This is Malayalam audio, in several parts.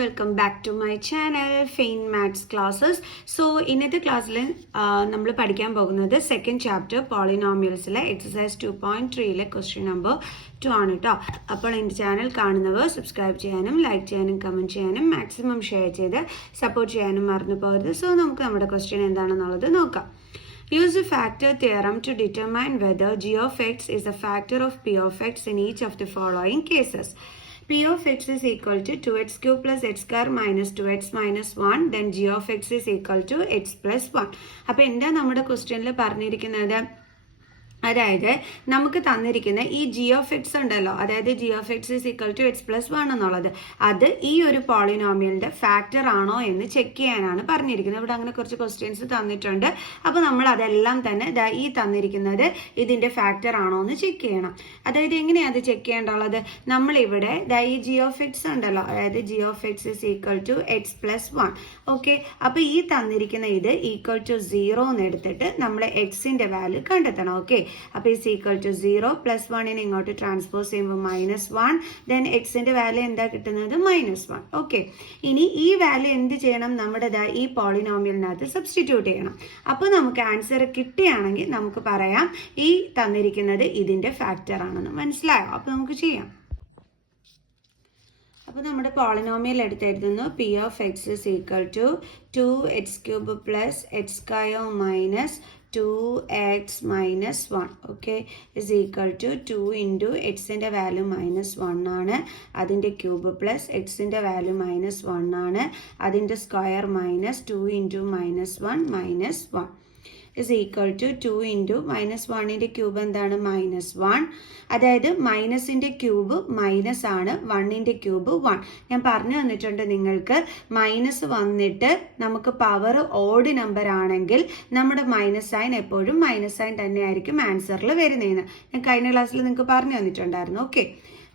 Welcome back to my channel fine maths classes. So ഇന്നത്തെ ക്ലാസ്സിൽ നമ്മൾ പഠിക്കാൻ പോകുന്നത് സെക്കൻഡ് ചാപ്റ്റർ പോളിനോമിയൽസിലെ എക്സസൈസ് 2.3 ക്വസ്റ്റ്യൻ നമ്പർ 2 ആണ് കേട്ടോ. അപ്പോൾ എൻ്റെ ചാനൽ കാണുന്നവർ സബ്സ്ക്രൈബ് ചെയ്യാനും ലൈക്ക് ചെയ്യാനും കമൻറ്റ് ചെയ്യാനും മാക്സിമം ഷെയർ ചെയ്ത് സപ്പോർട്ട് ചെയ്യാനും മറന്നു പോകരുത്. സോ നമുക്ക് നമ്മുടെ ക്വസ്റ്റ്യൻ എന്താണെന്നുള്ളത് നോക്കാം. Use the factor theorem to determine whether g of x is a factor of p of x in each of the following cases. P of x is equal to 2x cube plus x square minus 2x minus 1. Then g of x is equal to x plus 1. അപ്പോൾ എന്താ നമ്മുടെ ക്വസ്റ്റ്യനിൽ പറഞ്ഞിരിക്കുന്നത്? അതായത് നമുക്ക് തന്നിരിക്കുന്ന ഈ ജി ഓഫ് എക്സ് ഉണ്ടല്ലോ, അതായത് G of X is equal to X plus 1 എന്നുള്ളത്, അത് ഈ ഒരു പോളിനോമിയലിന്റെ ഫാക്ടർ ആണോ എന്ന് ചെക്ക് ചെയ്യാനാണ് പറഞ്ഞിരിക്കുന്നത്. ഇവിടെ അങ്ങനെ കുറച്ച് ക്വസ്റ്റ്യൻസ് തന്നിട്ടുണ്ട്. അപ്പോൾ നമ്മൾ അതെല്ലാം തന്നെ ഈ തന്നിരിക്കുന്നത് ഇതിന്റെ ഫാക്ടർ ആണോ എന്ന് ചെക്ക് ചെയ്യണം. അതായത് എങ്ങനെയാണ് അത് ചെക്ക് ചെയ്യേണ്ടുള്ളത്? നമ്മളിവിടെ ഈ ജി ഓഫ് എക്സ് ഉണ്ടല്ലോ, അതായത് G of X is equal to X plus 1. Okay, അപ്പോൾ ഈ തന്നിരിക്കുന്ന ഇത് ഈക്വൽ ടു 0 എന്ന് എടുത്തിട്ട് നമ്മൾ എക്സിന്റെ വാല്യൂ കണ്ടെത്തണം. ഓക്കെ, അപ്പോൾ ഇസ് ഈക്വൽ ടു 0 പ്ലസ് 1 ഇങ്ങോട്ട് ട്രാൻസ്പോസ് ചെയ്യുമ്പോൾ -1. ദെൻ എക്സിന്റെ വാല്യൂ എന്താ കിട്ടുന്നത്? -1. ഓക്കെ, ഇനി ഈ വാല്യൂ എന്ത് ചെയ്യണം? നമ്മുടെ ഈ പോളിനോമിയലിനകത്ത് സബ്സ്റ്റിറ്റ്യൂട്ട് ചെയ്യണം. അപ്പോൾ നമുക്ക് ആൻസർ കിട്ടുകയാണെങ്കിൽ നമുക്ക് പറയാം ഈ തന്നിരിക്കുന്നത് ഇതിന്റെ ഫാക്ടർ ആണെന്ന്. മനസ്സിലായോ? അപ്പോൾ നമുക്ക് ചെയ്യാം. അപ്പോൾ നമ്മുടെ പോളിനോമിയൽ എഴുതുന്നു. P of X is equal to 2x cube plus x square minus 2x minus 1. Okay, is equal to 2 into എക്സിൻ്റെ വാല്യൂ -1 ആണ്, അതിൻ്റെ ക്യൂബ് പ്ലസ് എക്സിൻ്റെ വാല്യൂ -1 ആണ്, അതിൻ്റെ square minus 2 into -1 -1 is equal to 2 into -1ൻ്റെ ക്യൂബ് എന്താണ്? -1. അതായത് മൈനസിൻ്റെ ക്യൂബ് മൈനസ് ആണ്, 1ൻ്റെ ക്യൂബ് 1. ഞാൻ പറഞ്ഞു തന്നിട്ടുണ്ട് നിങ്ങൾക്ക്, മൈനസ് വന്നിട്ട് നമുക്ക് പവർ ഓഡ് നമ്പർ ആണെങ്കിൽ നമ്മുടെ മൈനസ് സൈൻ എപ്പോഴും മൈനസ് സൈൻ തന്നെയായിരിക്കും ആൻസറിൽ വരുന്നതെന്ന് ഞാൻ കഴിഞ്ഞ ക്ലാസ്സിൽ നിങ്ങൾക്ക് പറഞ്ഞു തന്നിട്ടുണ്ടായിരുന്നു. ഓക്കെ,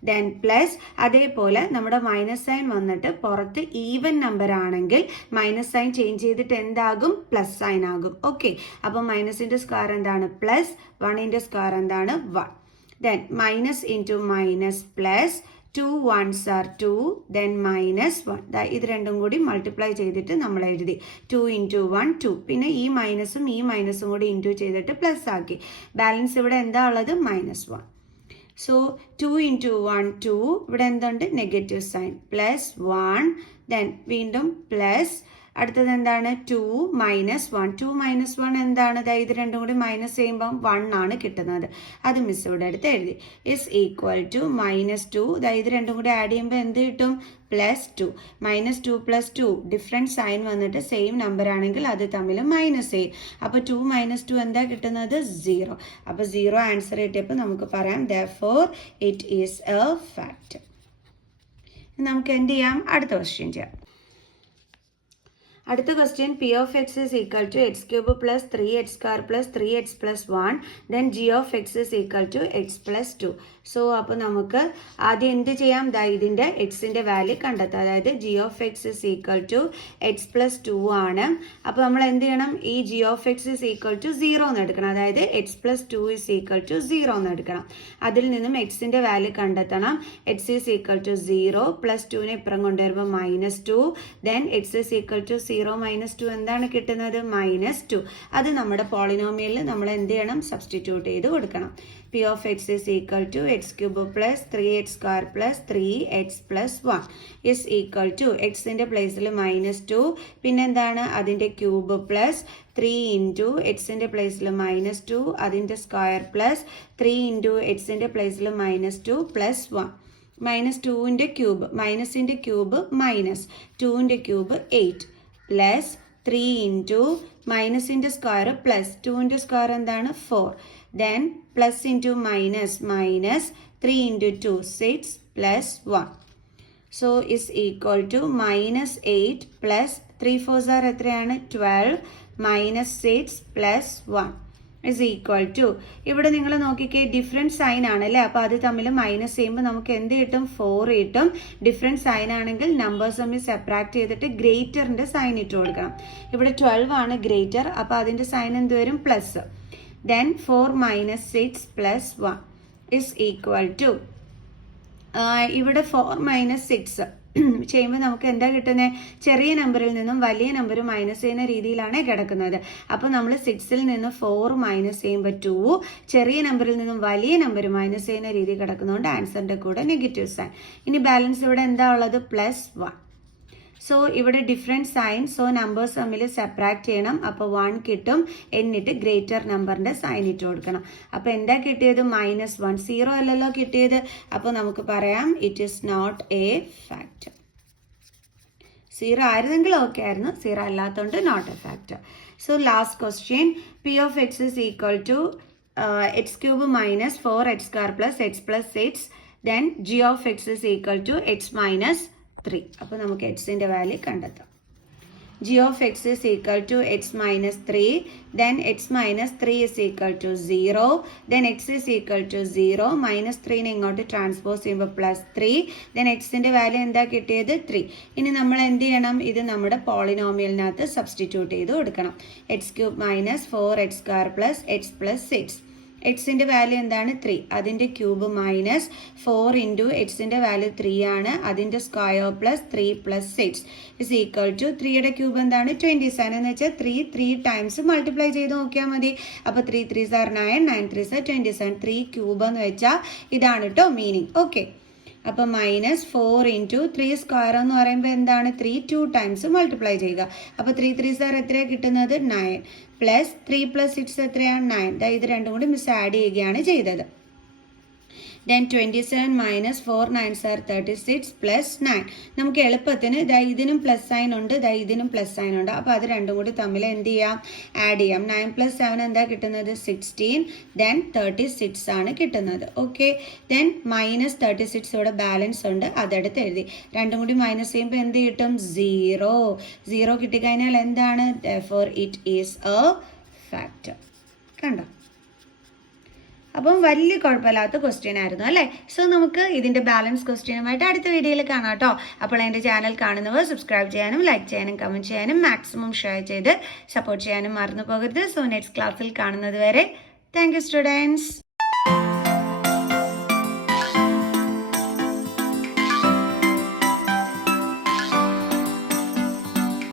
ദെൻ പ്ലസ് അതേപോലെ നമ്മുടെ മൈനസ് സൈൻ വന്നിട്ട് പുറത്ത് ഈവൻ നമ്പർ ആണെങ്കിൽ മൈനസ് സൈൻ ചേഞ്ച് ചെയ്തിട്ട് എന്താകും? പ്ലസ് സൈൻ ആകും. ഓക്കെ, അപ്പോൾ മൈനസിൻ്റെ സ്ക്വയർ എന്താണ്? പ്ലസ് 1ൻ്റെ സ്ക്വയർ എന്താണ്? 1. Then minus into minus plus 2 1s are 2, then -1. ഇത് രണ്ടും കൂടി മൾട്ടിപ്ലൈ ചെയ്തിട്ട് നമ്മൾ എഴുതി 2 ഇൻറ്റു 1 2. പിന്നെ ഈ മൈനസും കൂടി ഇൻറ്റു ചെയ്തിട്ട് പ്ലസ് ആക്കി. ബാലൻസ് ഇവിടെ എന്താ ഉള്ളത്? -1. So 2 into 1 2. ഇവിടെ എന്തുണ്ട്? Negative sign. പ്ലസ് 1. ദെൻ വീണ്ടും പ്ലസ്, അടുത്തത് എന്താണ്? 2 -1. 2 -1 എന്താണ്? ഇത് രണ്ടും കൂടി മൈനസ് ചെയ്യുമ്പം 1 ആണ് കിട്ടുന്നത്. അത് മിസ് ഇവിടെ അടുത്ത് എഴുതി. Is equal to -2. ഇത് രണ്ടും കൂടി ആഡ് ചെയ്യുമ്പോൾ എന്ത് കിട്ടും? +2. -2 + 2 ഡിഫറെൻറ്റ് സൈൻ വന്നിട്ട് സെയിം നമ്പർ ആണെങ്കിൽ അത് തമ്മിൽ മൈനസ് ചെയ്യും. അപ്പോൾ 2 - 2 എന്താ കിട്ടുന്നത്? 0. അപ്പോൾ 0 ആൻസർ കിട്ടിയപ്പോൾ നമുക്ക് പറയാം therefore it is a factor. നമുക്ക് എന്ത് ചെയ്യാം? അടുത്ത ക്വസ്റ്റ്യൻ ചെയ്യാം. അടുത്ത question, p of X is equal to x cube plus 3x square plus 3x plus 1. Then g of X is equal to X plus 2. So അപ്പോൾ നമുക്ക് ആദ്യം എന്ത് ചെയ്യാം? ഇതിൻ്റെ എക്സിൻ്റെ വാല്യൂ കണ്ടെത്താം. അതായത് G of X is equal to X plus 2 ആണ്. അപ്പോൾ നമ്മൾ എന്ത് ചെയ്യണം? ഈ G of X is equal to 0 എന്ന് എടുക്കണം. അതായത് X plus 2 is equal to 0 എന്ന് എടുക്കണം. അതിൽ നിന്നും എക്സിൻ്റെ വാല്യൂ കണ്ടെത്തണം. X is equal to 0 plus 2നെ ഇപ്പുറം കൊണ്ടുവരുമ്പോൾ -2. Then X is equal to 0 - 2 എന്താണ് കിട്ടുന്നത്? -2. അത് നമ്മുടെ പോളിനോമിയലിൽ നമ്മൾ എന്ത് ചെയ്യണം? സബ്സ്റ്റിറ്റ്യൂട്ട് ചെയ്ത് കൊടുക്കണം. P of X is equal to x cube plus 3x square plus 3x plus 1 is equal to എക്സിൻ്റെ പ്ലേസിൽ -2, പിന്നെന്താണ്? അതിൻ്റെ ക്യൂബ് പ്ലസ് 3 ഇൻറ്റു എക്സിൻ്റെ പ്ലേസിൽ -2, അതിൻ്റെ സ്ക്വയർ പ്ലസ് 3 ഇൻറ്റു എക്സിൻ്റെ പ്ലേസിൽ -2 പ്ലസ് 1. -2ൻ്റെ ക്യൂബ്, മൈനസിൻ്റെ ക്യൂബ് -2ൻ്റെ ക്യൂബ് 8 പ്ലസ് 3 ഇൻറ്റു മൈനസിൻ്റെ സ്ക്വയർ പ്ലസ് 2ൻ്റെ സ്ക്വയർ എന്താണ്? 4. Then plus into -3 into 2 6 plus 1. So is equal to -8 plus 3 4s are എത്രയാണ്? 12 -6 പ്ലസ് 1 ഇസ് ഈക്വൽ ടു, ഇവിടെ നിങ്ങൾ നോക്കിക്കേ ഡിഫറെൻറ്റ് സൈൻ ആണല്ലേ, അപ്പോൾ അത് തമ്മിൽ മൈനസ് ചെയ്യുമ്പോൾ നമുക്ക് എന്ത് കിട്ടും? 4 കിട്ടും. ഡിഫറെൻറ്റ് സൈൻ ആണെങ്കിൽ നമ്പേഴ്സ് തമ്മിൽ സെപ്പറേറ്റ് ചെയ്തിട്ട് ഗ്രേറ്ററിൻ്റെ സൈൻ ഇട്ട് കൊടുക്കണം. ഇവിടെ 12 ആണ് ഗ്രേറ്റർ, അപ്പോൾ അതിൻ്റെ സൈൻ എന്ത് വരും? Plus. Then 4 - 6 plus 1 is equal to, ഇവിടെ 4 - 6 ചെയ്യുമ്പോൾ നമുക്ക് എന്താ കിട്ടുന്നത്? ചെറിയ നമ്പറിൽ നിന്നും വലിയ നമ്പർ മൈനസ് ചെയ്യുന്ന രീതിയിലാണ് കിടക്കുന്നത്. അപ്പോൾ നമ്മൾ 6ൽ നിന്ന് 4 മൈനസ് ചെയ്യുമ്പോൾ 2, ചെറിയ നമ്പറിൽ നിന്നും വലിയ നമ്പർ മൈനസ് ചെയ്യുന്ന രീതി കിടക്കുന്നതുകൊണ്ട് ആൻസറിൻ്റെ കൂടെ നെഗറ്റീവ് സൈൻ. ഇനി ബാലൻസ് ഇവിടെ എന്താ ഉള്ളത്? +1. സോ ഇവിടെ ഡിഫറെൻറ്റ് സൈൻ, സോ നമ്പേഴ്സ് തമ്മിൽ സെപ്പറേറ്റ് ചെയ്യണം. അപ്പോൾ 1 കിട്ടും, എന്നിട്ട് ഗ്രേറ്റർ നമ്പറിൻ്റെ സൈൻ ഇട്ട് കൊടുക്കണം. അപ്പോൾ എന്താ കിട്ടിയത്? -1. 0 അല്ലല്ലോ കിട്ടിയത്. അപ്പോൾ നമുക്ക് പറയാം it is not a factor. 0 ആയിരുന്നെങ്കിൽ ഓക്കെ ആയിരുന്നു, 0 അല്ലാത്തതുകൊണ്ട് not a factor. So last question, p of x is equal to x cube minus 4x² plus x plus 6, then g of x is equal to x minus 3. അപ്പോൾ നമുക്ക് എക്സിൻ്റെ വാല്യൂ കണ്ടെത്താം. g of x is equal to x minus 3, then x minus 3 is equal to 0, then x is equal to 0, minus 3 ഇങ്ങോട്ട് ട്രാൻസ്പോസ് ചെയ്യുമ്പോൾ +3, then xൻ്റെ വാല്യൂ എന്താ കിട്ടിയത്? 3. ഇനി നമ്മൾ എന്ത് ചെയ്യണം? ഇത് നമ്മുടെ പോളിനോമിയലിനകത്ത് സബ്സ്റ്റിറ്റ്യൂട്ട് ചെയ്ത് കൊടുക്കണം. x³ minus 4x² plus x plus 6. എക്സിൻ്റെ വാല്യൂ എന്താണ്? 3. അതിൻ്റെ ക്യൂബ് മൈനസ് 4 ഇൻറ്റു എക്സിൻ്റെ വാല്യൂ 3 ആണ്, അതിൻ്റെ square plus 3 + 6 is equal to 3യുടെ ക്യൂബ് എന്താണ്? 27. എന്ന് വെച്ചാൽ 3 ടൈംസ് മൾട്ടിപ്ലൈ ചെയ്ത് നോക്കിയാൽ മതി. അപ്പോൾ 3 3s are 9, 9 3s are 27. 3 cube എന്ന് വെച്ചാൽ ഇതാണ് കേട്ടോ മീനിങ്. ഓക്കെ, അപ്പോൾ -4 ഇൻറ്റു 3 സ്ക്വയർ എന്ന് പറയുമ്പോൾ എന്താണ്? 3 2 ടൈംസ് മൾട്ടിപ്ലൈ ചെയ്യുക. അപ്പോൾ 3 3s are എത്രയാണ് കിട്ടുന്നത്? 9 പ്ലസ് 3 + 6 എത്രയാണ്? 9. ഇത് രണ്ടും കൂടി മിസ് ആഡ് ചെയ്യുകയാണ് ചെയ്തത്. then 27 minus 4 9s are 36 plus 9. നമുക്ക് എളുപ്പത്തിന് ഇതിനും പ്ലസ് സൈൻ ഉണ്ട്, ഇതിനും പ്ലസ് സൈൻ ഉണ്ട്. അപ്പോൾ അത് രണ്ടും കൂടി തമ്മിൽ എന്ത് ചെയ്യാം? ആഡ് ചെയ്യാം. 9 + 7 എന്താ കിട്ടുന്നത്? 16, then 36 ആണ് കിട്ടുന്നത്. ഓക്കെ, then -36 ഇവിടെ ബാലൻസ് ഉണ്ട്, അതെടുത്ത് എഴുതി. രണ്ടും കൂടി മൈനസ് ചെയ്യുമ്പോൾ എന്ത് കിട്ടും? 0 കിട്ടിക്കഴിഞ്ഞാൽ എന്താണ്? therefore it is a factor. കണ്ടോ? അപ്പം വലിയ കുഴപ്പമില്ലാത്ത ക്വസ്റ്റ്യൻ ആയിരുന്നു അല്ലേ? സോ നമുക്ക് ഇതിൻ്റെ ബാലൻസ് ക്വസ്റ്റ്യനുമായിട്ട് അടുത്ത വീഡിയോയിൽ കാണാം കേട്ടോ. അപ്പോൾ എൻ്റെ ചാനൽ കാണുന്നവർ സബ്സ്ക്രൈബ് ചെയ്യാനും ലൈക്ക് ചെയ്യാനും കമൻറ്റ് ചെയ്യാനും മാക്സിമം ഷെയർ ചെയ്ത് സപ്പോർട്ട് ചെയ്യാനും മറന്നു പോകരുത്. സോ നെക്സ്റ്റ് ക്ലാസ്സിൽ കാണുന്നത് വരെ താങ്ക് യു സ്റ്റുഡൻസ്.